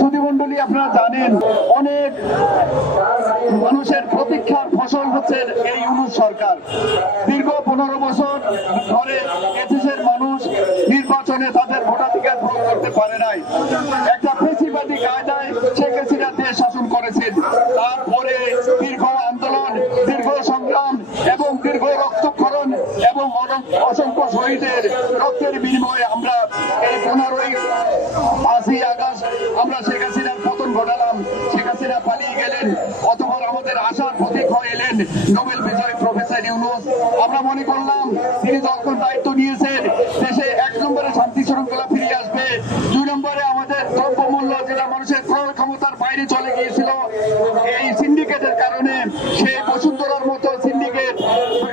সুধীমণ্ডলী, আপনারা জানেন, অনেক মানুষের প্রতীক্ষার ফসল হচ্ছে এই ইউনুস সরকার। দীর্ঘ পনেরো বছর ধরে এদেশের মানুষ নির্বাচনে তাদের ভোটাধিকার প্রয়োগ করতে পারে নাই। একটা ফেসিবাদী কায়দায় শেখ হাসিনা দেশ শাসন করেছেন। তারপরে দীর্ঘ আন্দোলন, দীর্ঘ সংগ্রাম এবং দীর্ঘ রক্তক্ষরণ এবং অসংখ্য শহীদের রক্তের বিনিময়ে আমরা হাসিনা পালিয়ে গেলেন। অতপর আমাদের আশার প্রতীক হয়ে এলেন নোবেল বিজয়ী প্রফেসর ইউনুস। আমরা মনে করলাম, তিনি যখন দায়িত্ব নিয়েছেন, দেশে এক নম্বরে শান্তি শৃঙ্খলা ফিরিয়ে আসবে। দুই নম্বরে আমাদের দ্রব্যমূল্য, যেটা মানুষের ক্রয় ক্ষমতার বাইরে চলে গিয়েছিল, এই সিন্ডিকেটের কারণে সেই বসুন্ধরার মতো সিন্ডিকেট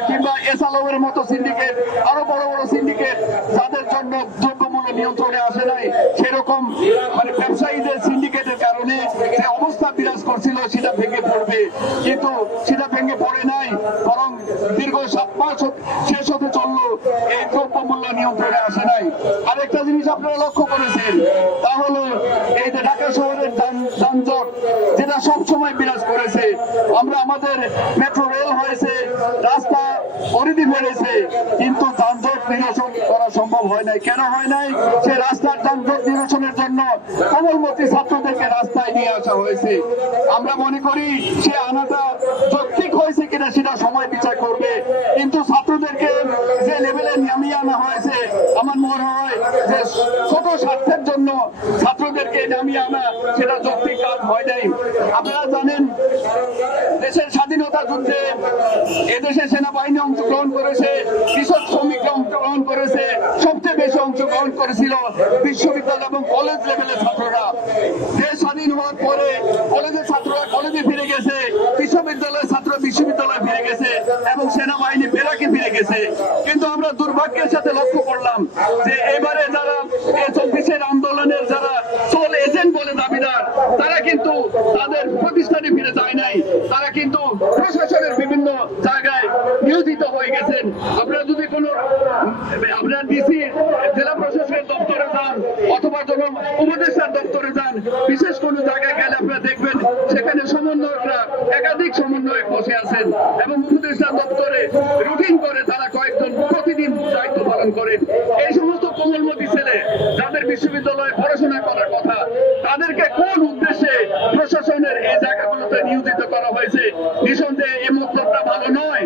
কিংবা এসালমের মতো সিন্ডিকেট, আরও বড় বড় সিন্ডিকেট, যাদের জন্য দ্রব্যমূল্য নিয়ন্ত্রণে আসে নাই, সেরকম মানে ব্যবসায়ীদের সিন্ডিকেটের কারণে অবস্থা বিরাজ করছিল, সেটা ভেঙে পড়বে। কিন্তু সেটা ভেঙে পড়ে নাই, বরং দীর্ঘ সাত মাস শেষ হতে চলল। এই দ্রব্যমূল্য নিয়ন্ত্রণে আসে নাই। আরেকটা জিনিস আপনারা লক্ষ্য করেছেন, তা ঢাকা শহরের যানজট যেটা সব সময় বিরাজ করেছে, আমরা আমাদের মেট্রো রেল হয়েছে, রাস্তা পরিধি বেড়েছে, কিন্তু যানজট নিরসন করা সম্ভব হয় নাই। কেন হয় নাই? সে রাস্তার যানজট নিরসনের জন্য কোমলমতি ছাত্রদেরকে রাস্তায় নিয়ে আসা হয়েছে। আমরা মনে করি সে আনাটা যৌক্তিক হয়েছে কিনা সেটা সময় বিচার করবে। হয়েছে, আমার মনে হয় যে ছোট স্বার্থের জন্য ছাত্রদেরকে নামিয়ে আনা সেটা যৌক্তিক কাজ হয় নাই। আপনারা জানেন, দেশের স্বাধীনতা যুদ্ধে এদেশে সেনাবাহিনী অংশগ্রহণ করেছে, কৃষক শ্রমিকরা অংশগ্রহণ করেছে, সবচেয়ে বেশি অংশগ্রহণ করেছিল বিশ্ববিদ্যালয় এবং কলেজ লেভেলের ছাত্ররা। দেশ স্বাধীন হওয়ার পরে কলেজের ছাত্ররা কলেজে ফিরে গেছে, বিশ্ববিদ্যালয়ের ছাত্র বিশ্ববিদ্যালয়ে ফিরে গেছে এবং সেনাবাহিনী বেরাকে ফিরে গেছে। আমরা দুর্ভাগ্যের সাথে লক্ষ্য করলাম যে এবারে যারা চব্বিশের আন্দোলনের যারা সোল এজেন্ট বলে দাবিদার, তারা কিন্তু তাদের প্রতিষ্ঠানে ফিরে যায় নাই। তারা কিন্তু প্রশাসনের বিভিন্ন জায়গায় নিয়োজিত হয়ে গেছেন। আপনারা যদি কোনো, আপনার ডিসি, জেলা প্রশাসনের দপ্তরে যান অথবা কোনো উপদেষ্টার দপ্তরে যান, বিশেষ কোনো জায়গায় গেলে আপনারা দেখবেন সেখানে সমন্বয়করা, একাধিক সমন্বয়ক বসে আছেন এবং উপদেষ্টা দপ্তরে রুটিন করে তারা কয়েকজন করেন। এই সমস্ত কোমলমতি ছেলে যাদের বিশ্ববিদ্যালয়ে পড়াশোনা করার কথা, তাদেরকে কোন উদ্দেশ্যে প্রশাসনের এই জায়গাগুলোতে নিয়োজিত করা হয়েছে? নিঃসন্দেহে এই মতলবটা ভালো নয়।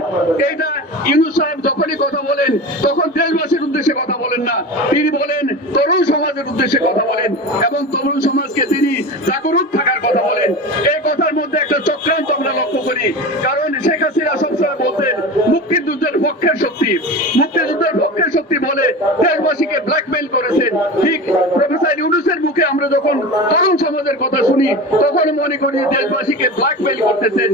এইটা ইউনুস সাহেব যখনই কথা বলেন, তখন দেশবাসীর উদ্দেশ্যে কথা বলেন না। তিনি বলেন, তরুণ সমাজের উদ্দেশ্যে কথা বলেন এবং তরুণ সমাজকে তিনি জাগরুক থাকার কথা বলেন। এই কথার মধ্যে একটা চক্রান্ত আমরা লক্ষ্য করি। কারণ শেখ হাসিনা সবসময় বলতেন, মুক্তিযুদ্ধের পক্ষের শক্তি। মুক্তিযুদ্ধের পক্ষের শক্তি বলে দেশবাসীকে ব্ল্যাকমেইল করেছেন ঠিক প্রফেসর ইউনুসের মুখে আমরা যখন তরুণ সমাজের কথা শুনি তখন মনে করি দেশবাসীকে ব্ল্যাকমেল করতেছেন।